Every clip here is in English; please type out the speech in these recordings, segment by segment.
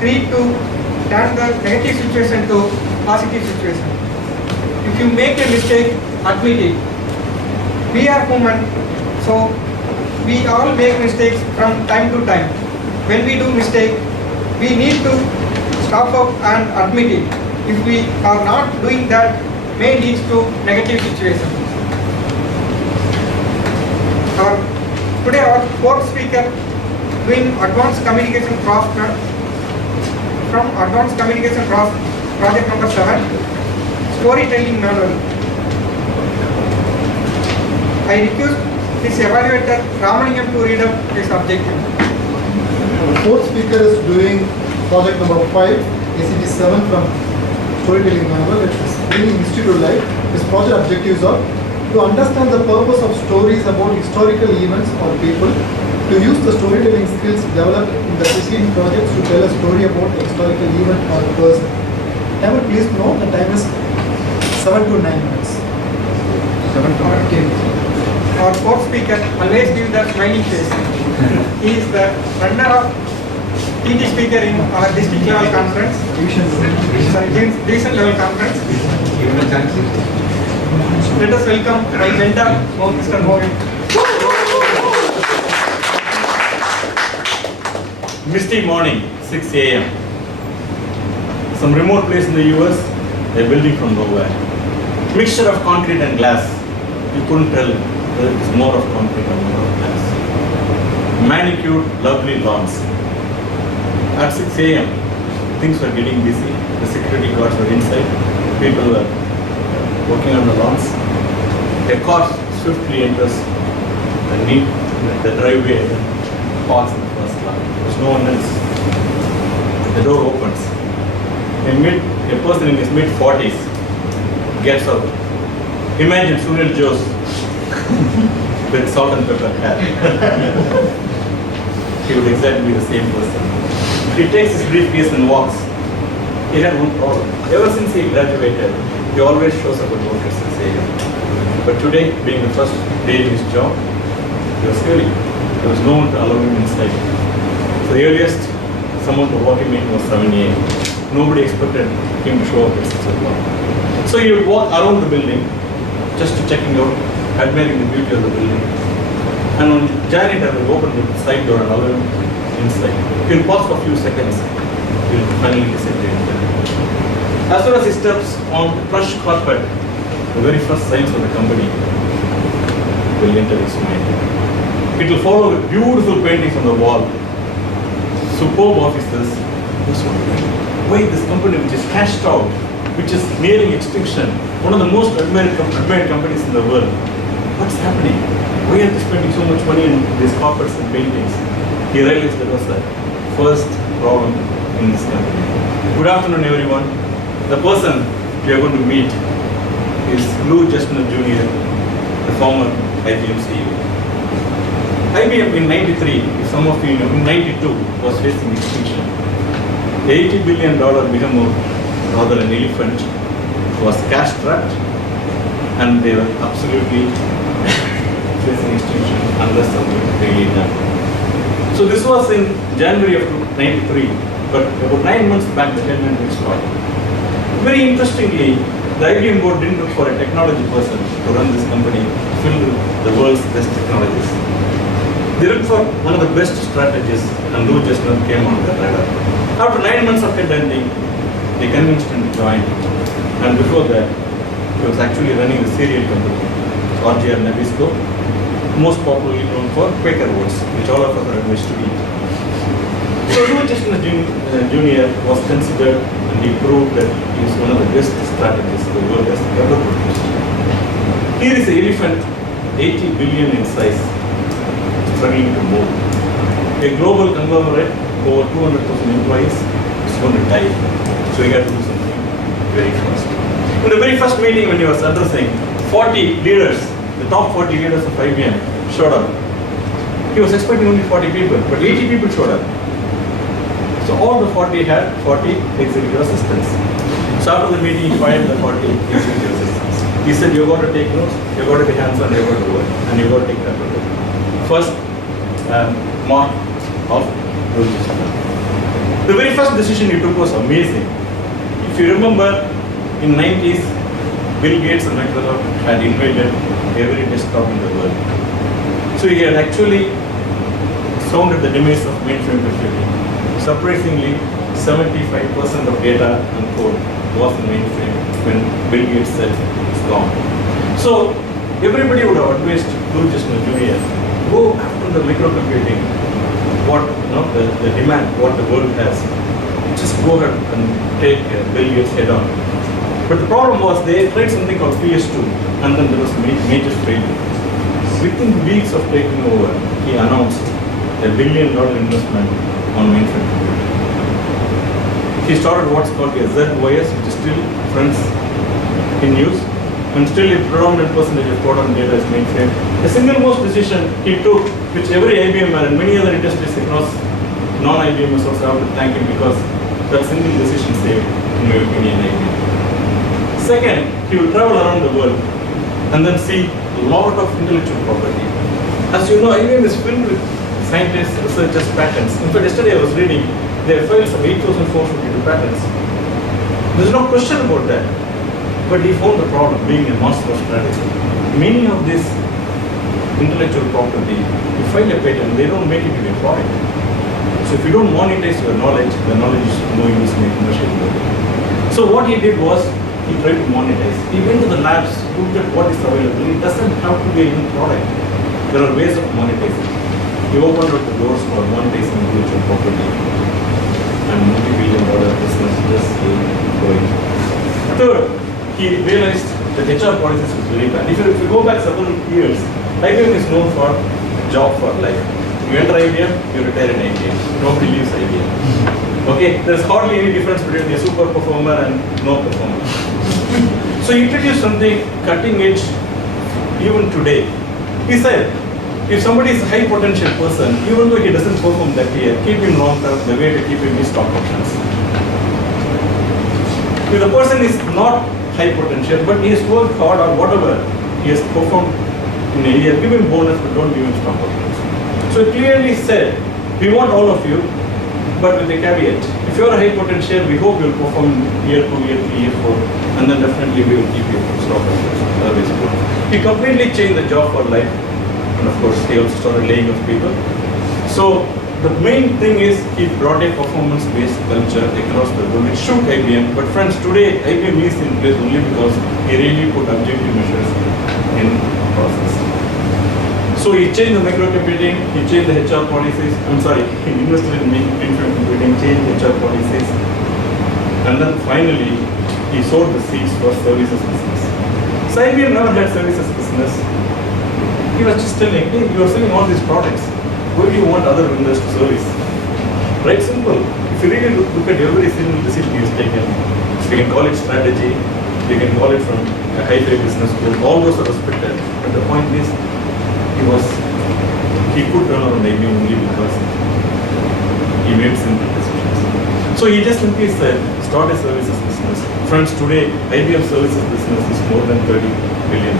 turn the negative situation to positive situation. If you make a mistake, admit it. We are human, so we all make mistakes from time to time. When we do mistake, we need to stop up and admit it. If we are not doing that, may lead to negative situation. Today our fourth speaker doing advanced communication project number 7, storytelling manual. I request this evaluator Ramaniyam to read up his objective. The fourth speaker is doing project number 5, ACT 7 from storytelling manual. It is bringing history to life. His project objectives are to understand the purpose of stories about historical events or people, to use the storytelling skills developed in the preceding projects to tell a story about a historical event or a person. Can you please know the time is 7 to 9 minutes. 7 to 9 minutes. Our fourth speaker always gives the smiling face. He is the runner of TT speaker in our district level conference. Division level conference. Let us welcome my mentor, Mr. Mohan. Misty morning, 6 a.m. Some remote place in the US, a building from nowhere. Mixture of concrete and glass. You couldn't tell whether it is more of concrete or more of glass. Manicured, lovely lawns. At 6 a.m., things were getting busy. The security guards were inside. People were working on the lawns. A car swiftly enters the driveway and parks in the first line. There's no one else. The door opens. A person in his mid-40s gets out. Imagine Sunil Jose with salt and pepper hair. He would exactly be the same person. He takes his briefcase and walks. He had one problem. Ever since he graduated, he always shows up at work at 6 a.m. But today, being the first day in his job, he was scary. There was no one to allow him inside. So the earliest someone to walk him in was 7 a.m. Nobody expected him to show up at 6 o'clock. So he would walk around the building, just to checking out, admiring the beauty of the building. And when janitor will open the side door and allow him inside, he'll pause for a few seconds. He'll finally disappear. As soon as he steps on the plush carpet, the very first signs of the company will enter his mind. It will follow with beautiful paintings on the wall, superb offices. Just wondering why this company, which is cashed out, which is nearing extinction, one of the most admired companies in the world, what's happening? Why are they spending so much money on these carpets and paintings? He realized there was a first problem in this company. Good afternoon, everyone. The person we are going to meet is Lou Justner Jr., the former IBM CEO. IBM in 93, if some of you know, in 92 was facing extinction. The $80 billion behemoth, rather an elephant, was cash strapped, and they were absolutely facing extinction unless something really done. So this was in January of 93, but about 9 months back the pandemic started. Very interestingly, the IBM board didn't look for a technology person to run this company filled with the world's best technologies. They looked for one of the best strategists, and Lou Justner came on the radar. After 9 months of headhunting, they convinced him to join. And before that, he was actually running the cereal company, RGR Nabisco, most popularly known for Quaker Oats, which all of us are advised to eat. So Lou Justner Jr. was considered, and he proved that he is one of the best strategists the world has ever produced. Here is an elephant, 80 billion in size, struggling to move. A global conglomerate, over 200,000 employees, is going to die. So he had to do something very fast. In the very first meeting, when he was addressing 40 leaders, the top 40 leaders of IBM showed up. He was expecting only 40 people, but 80 people showed up. So all the 40 had 40 executive assistants. So after the meeting, he fired the 40 executive assistants. He said, you're going to take notes, you're going to be hands-on, you're going to work, and you're going to take that with you. First, mark of Lou Justner. The very first decision he took was amazing. If you remember, in 90s, Bill Gates and Microsoft had invaded every desktop in the world. So he had actually sounded the demise of mainframe computing. Surprisingly, 75% of data and code was in mainframe when Bill Gates said it's gone. So everybody would have advised do just in a new year. Go after the microcomputing, what the demand, what the world has. Just go ahead and take Bill Gates head on. But the problem was they tried something called PS2 and then there was major failure. Within weeks of taking over, he announced $1 billion investment on mainframe computing. He started what's called a ZOS, which is still, friends, in use, and still a predominant percentage of code and data is mainframe. The single most decision he took, which every IBMer and many other industries across non-IBMers also have to thank him because that single decision saved, in my opinion, IBM. Second, he will travel around the world and then see a lot of intellectual property. As you know, IBM is filled with scientists, researchers, patents. In fact, yesterday I was reading, they have filed some 8,452 patents. There's no question about that. But he found the problem being a master of strategy. Many of this intellectual property, you file a patent, they don't make it into a product. So if you don't monetize your knowledge, the knowledge is no use in a commercial value. So what he did was, he tried to monetize. He went to the labs, looked at what is available. It doesn't have to be a new product. There are ways of monetizing. He opened up the doors for monetizing intellectual property and multi-billion-dollar business just going. Third, he realized that HR policies was very bad. If you go back several years, IBM is known for job for life. You enter IBM, you retire in IBM. Nobody leaves IBM. Okay, there's hardly any difference between a super performer and no performer. So he introduced something cutting edge even today. He said, if somebody is a high potential person, even though he doesn't perform that year, keep him long term, the way to keep him is stock options. If the person is not high potential, but he has worked hard or whatever, he has performed in a year, give him bonus, but don't give him stock options. So he clearly said, we want all of you, but with a caveat. If you are a high potential, we hope you will perform year 2, year 3, year 4, and then definitely we will keep you stock options. He completely changed the job for life, and of course, he also started laying off people. So the main thing is he brought a performance-based culture across the world. It shook IBM, but friends, today IBM is in place only because he really put objective measures in process. So he changed the microcomputing, he changed the HR policies, he invested in mainframe computing, changed HR policies, and then finally he sowed the seeds for services business. So IBM never had services business. He was just telling, hey, you are selling all these products. Why do you want other vendors to service? Right, simple. If you really look at every single decision he has taken, you can call it strategy, you can call it from a high-tech business school, all those are respected. But the point is, he could turn around IBM only because he made simple decisions. So he just simply said, start a services business. Friends, today, IBM services business is more than $30 billion.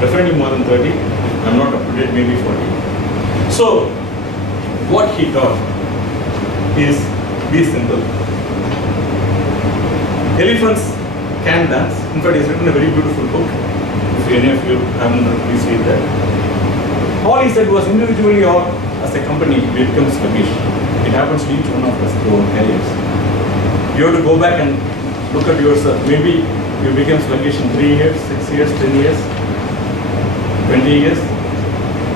Definitely more than 30. I'm not up to date, maybe 40. So, what he taught is be simple. Elephants can dance. In fact, he's written a very beautiful book. If any of you haven't read, please read that. All he said was individually or as a company, we become sluggish. It happens to each one of us through our careers. You have to go back and look at yourself. Maybe you became sluggish in 3 years, 6 years, 10 years, 20 years,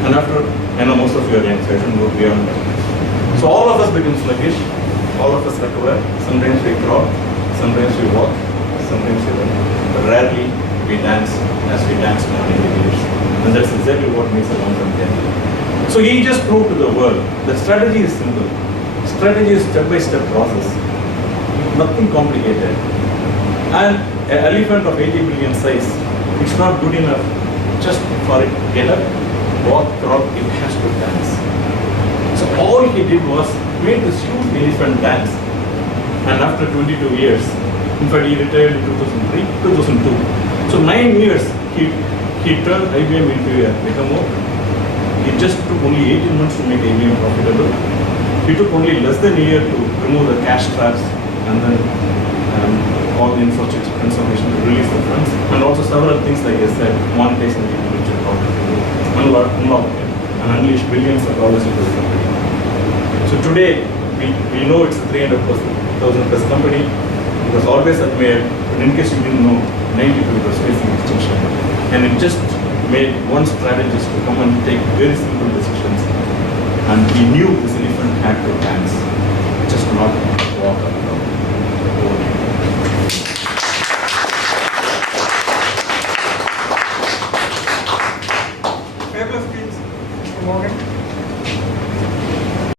and after, I know most of you are young, so I shouldn't go beyond that. So all of us become sluggish, all of us recover. Sometimes we crawl, sometimes we walk, sometimes we run, but rarely we dance as we dance now in the years. And that's exactly what makes a long-term career. So he just proved to the world that strategy is simple. Strategy is step-by-step process, nothing complicated. And an elephant of 80 billion size, it's not good enough just for it to get up, walk, crawl, it has to dance. So all he did was made this huge elephant dance. And after 22 years, in fact he retired in 2002. So 9 years he turned IBM into a behemoth. It just took only 18 months to make IBM profitable. He took only less than a year to remove the cash traps and then all the infrastructure conservation to release the funds, and also several things like I said, monetizing the individual property, unlock it, and unleash billions of dollars into the company. So today, we know it's a 300,000 plus company. It was always admired, but in case you didn't know, 92 was facing extinction. And it just made one strategist to come and take very simple decisions. And he knew this elephant had two hands, just not walk up.